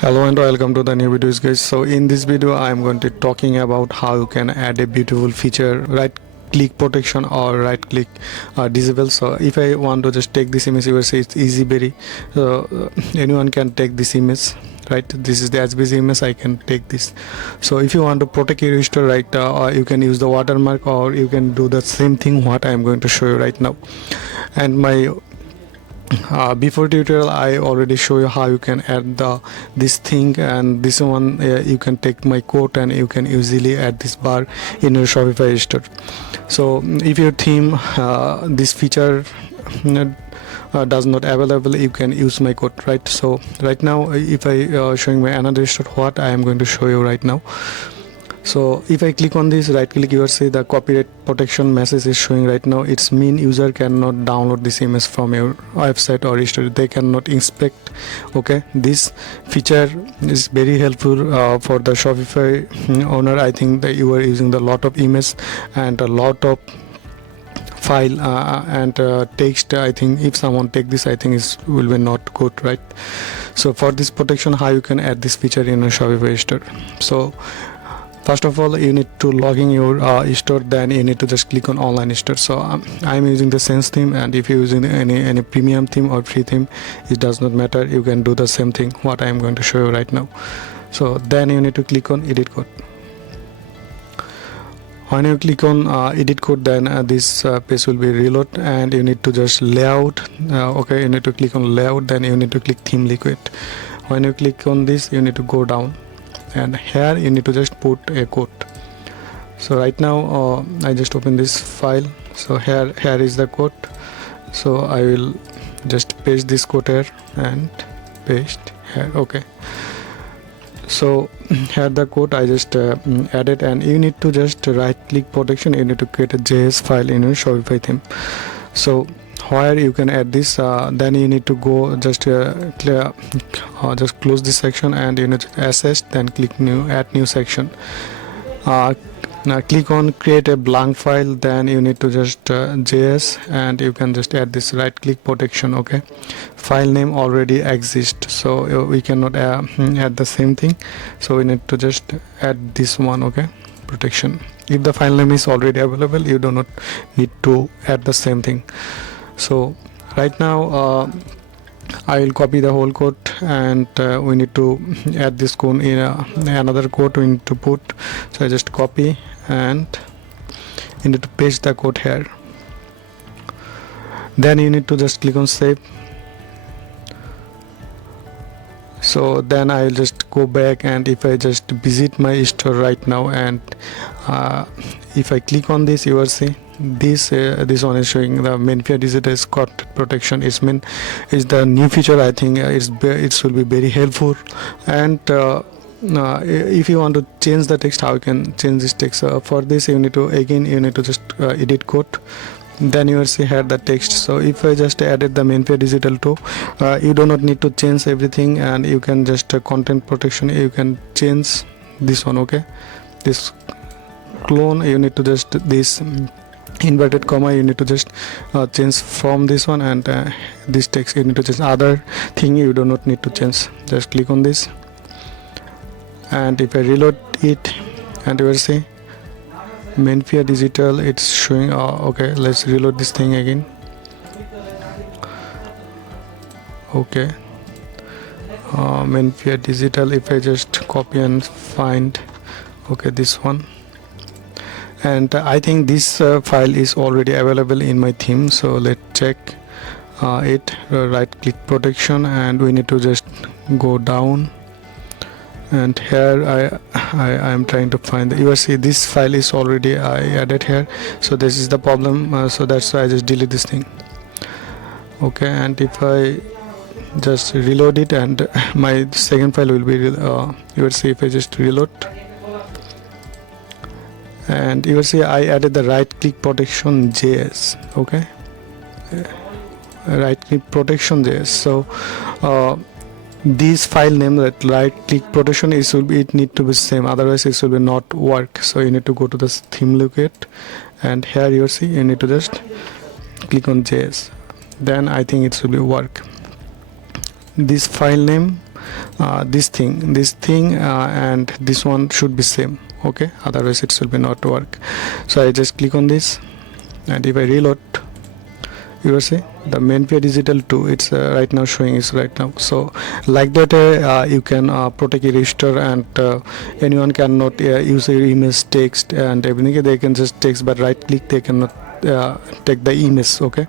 Hello and welcome to the new videos, guys. So in this video I am going to talking about how you can add a beautiful feature, right click protection or right click disable. So if I want to just take this image, you will see it's easy very. So anyone can take this image, right? This is the HBC image. I can take this. So if you want to protect your store, right, or you can use the watermark, or you can do the same thing what I am going to show you right now. And my before tutorial I already show you how you can add this thing, and this one you can take my code and you can easily add this bar in your Shopify store. So if your theme this feature does not available, you can use my code, right? So right now if I showing my another store, what I am going to show you right now. So if I click on this, right click, you will see the copyright protection message is showing right now. It's mean user cannot download this image from your website or store. They cannot inspect. Okay, this feature is very helpful for the Shopify owner. I think that you are using the lot of image and a lot of file and text. I think if someone take this, I think it will be not good, right? So for this protection, how you can add this feature in a Shopify store. So first of all, you need to log in your store, then you need to just click on online store. So I'm using the Sense theme, and if you're using any premium theme or free theme, it does not matter. You can do the same thing what I'm going to show you right now. So then you need to click on edit code. When you click on edit code, then this page will be reload, and you need to just layout. Okay, you need to click on layout, then you need to click theme liquid. When you click on this, you need to go down, and here you need to just put a code. So right now I just open this file. So here is the code. So I will just paste this code here and paste here. Okay, so here the code I just added, and you need to just right click protection. You need to create a JS file in your Shopify theme. So where you can add this, then you need to go just just close this section, and you need to access, then click new, add new section. Now click on create a blank file, then you need to just JS, and you can just add this right click protection. Okay, file name already exists, so we cannot add the same thing, so we need to just add this one. Okay, protection. If the file name is already available, you do not need to add the same thing. So right now I will copy the whole code, and we need to add this code in another code we need to put. So I just copy, and you need to paste the code here. Then you need to just click on save. So then I will just go back, and if I just visit my store right now, and if I click on this, you will see this one is showing the Menfia Digital Scott protection. Is the new feature. I think it will be very helpful. And if you want to change the text, how you can change this text? For this you need to just edit code. Then you will see here the text. So if I just added the Menfia Digital 2, you do not need to change everything, and you can just content protection, you can change this one. Okay, this clone, you need to just this inverted comma, you need to just change from this one, and this text you need to change. Other thing you do not need to change. Just click on this, and if I reload it, and you will see Menfia Digital, it's showing. Okay, let's reload this thing again. Okay, Menfia Digital, if I just copy and find, okay, this one, and I think this file is already available in my theme. So let's check it. Right click protection, and we need to just go down, and here I am trying to find you see this file is already I added here. So this is the problem, so that's why I just delete this thing. Okay, and if I just reload it, and my second file will be you will see if I just reload, and you will see I added the right click protection JS. Okay, right click protection JS. So this file name, that right click protection, it need to be same, otherwise it will be not work. So you need to go to the theme locate, and here you see you need to just click on JS, then I think it will be work. This file name this thing and this one should be same, okay, otherwise it should be not work. So I just click on this, and if I reload, you will see the main page digital 2, it's right now showing is right now. So like that you can protect your register, and anyone cannot use your image, text and everything. They can just text, but right click they cannot take the image, okay.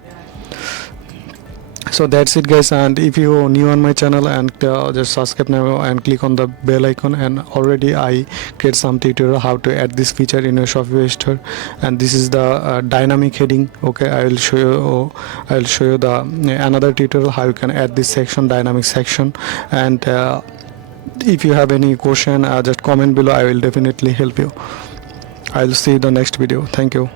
So that's it guys, and if you new on my channel, and just subscribe now and click on the bell icon. And already I create some tutorial how to add this feature in your Shopify store, and this is the dynamic heading, okay. I will show you the another tutorial how you can add this section, dynamic section. And if you have any question, just comment below, I will definitely help you. I'll see you in the next video. Thank you.